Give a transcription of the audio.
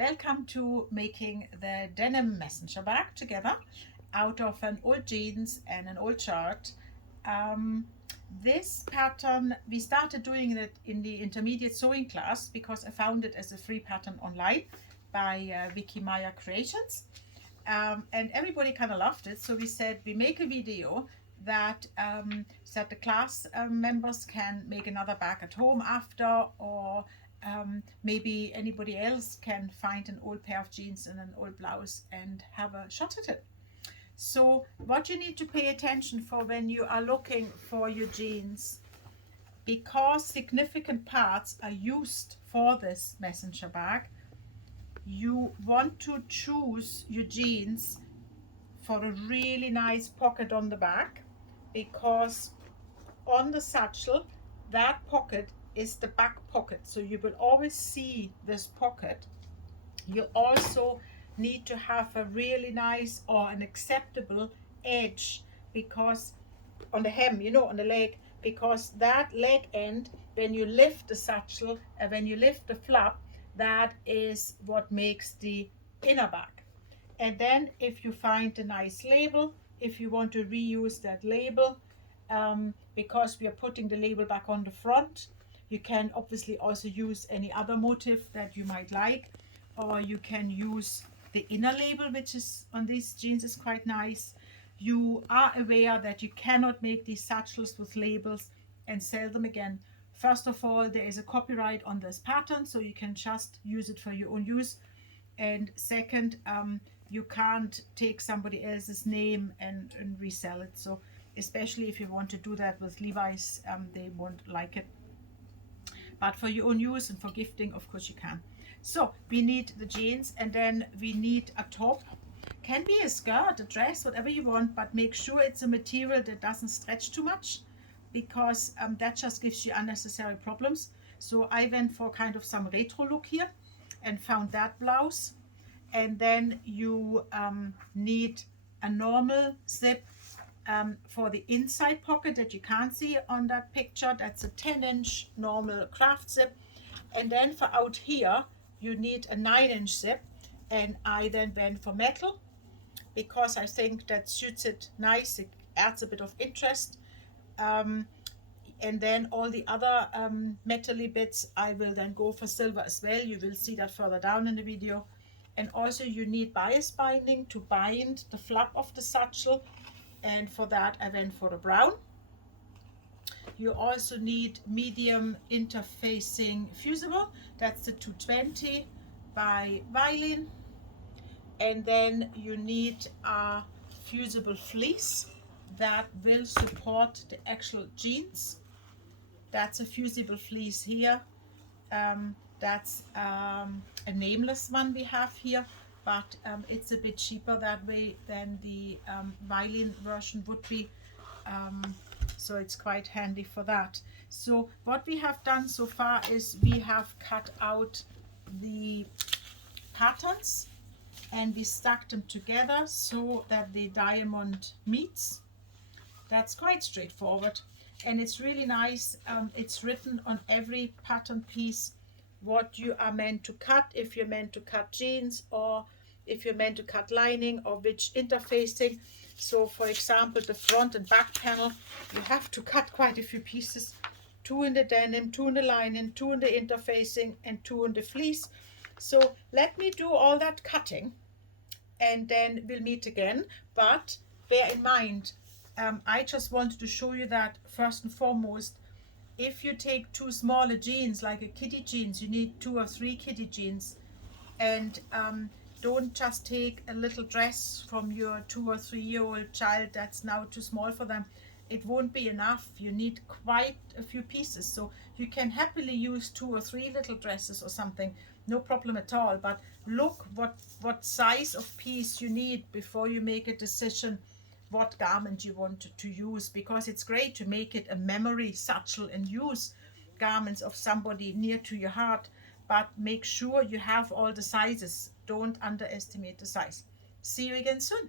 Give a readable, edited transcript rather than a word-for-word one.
Welcome to making the denim messenger bag together out of an old jeans and an old shirt. This pattern, we started doing it in the intermediate sewing class because I found it as a free pattern online by Vicky Maya Creations. And everybody kind of loved it, so we said we make a video that the class members can make another bag at home after, or maybe anybody else can find an old pair of jeans and an old blouse and have a shot at it. So what you need to pay attention for when you are looking for your jeans, because significant parts are used for this messenger bag, you want to choose your jeans for a really nice pocket on the back, because on the satchel that pocket is the back pocket, so you will always see this pocket. You also need to have a really nice or an acceptable edge, because on the hem, on the leg, because that leg end, when you lift the satchel and when you lift the flap, that is what makes the inner back. And then if you find a nice label, if you want to reuse that label, because we are putting the label back on the front, you can obviously also use any other motif that you might like, or you can use the inner label, which is on these jeans is quite nice. You are aware that you cannot make these satchels with labels and sell them again. First of all, there is a copyright on this pattern, so you can just use it for your own use. And second, you can't take somebody else's name and resell it. So especially if you want to do that with Levi's, they won't like it. But for your own use and for gifting, of course you can. So we need the jeans, and then we need a top. Can be a skirt, a dress, whatever you want, but make sure it's a material that doesn't stretch too much, because that just gives you unnecessary problems. So I went for kind of some retro look here and found that blouse. And then you need a normal zip for the inside pocket that you can't see on that picture. That's a 10-inch normal craft zip. And then for out here you need a 9-inch zip, and I then went for metal because I think that suits it nice. It adds a bit of interest. And then all the other metal-y bits, I will then go for silver as well. You will see that further down in the video. And also you need bias binding to bind the flap of the satchel, and for that I went for a brown. You also need medium interfacing fusible, that's the 220 by Violin. And then you need a fusible fleece that will support the actual jeans. That's a fusible fleece here. That's a nameless one we have here, but it's a bit cheaper that way than the Violin version would be. So it's quite handy for that. So what we have done so far is we have cut out the patterns and we stuck them together so that the diamond meets. That's quite straightforward, and it's really nice. It's written on every pattern piece what you are meant to cut, if you're meant to cut jeans or if you're meant to cut lining, or which interfacing. So for example, the front and back panel, you have to cut quite a few pieces, 2 in the denim, 2 in the lining, 2 in the interfacing, and 2 in the fleece. So let me do all that cutting and then we'll meet again. But bear in mind, I just wanted to show you that first and foremost, if you take 2 smaller jeans, like a kitty jeans, you need 2 or 3 kitty jeans. And don't just take a little dress from your 2 or 3-year-old child that's now too small for them. It won't be enough. You need quite a few pieces. So you can happily use 2 or 3 little dresses or something, no problem at all. But look what size of piece you need before you make a decision what garment you want to use, because it's great to make it a memory satchel and use garments of somebody near to your heart, but make sure you have all the sizes. Don't underestimate the size. See you again soon.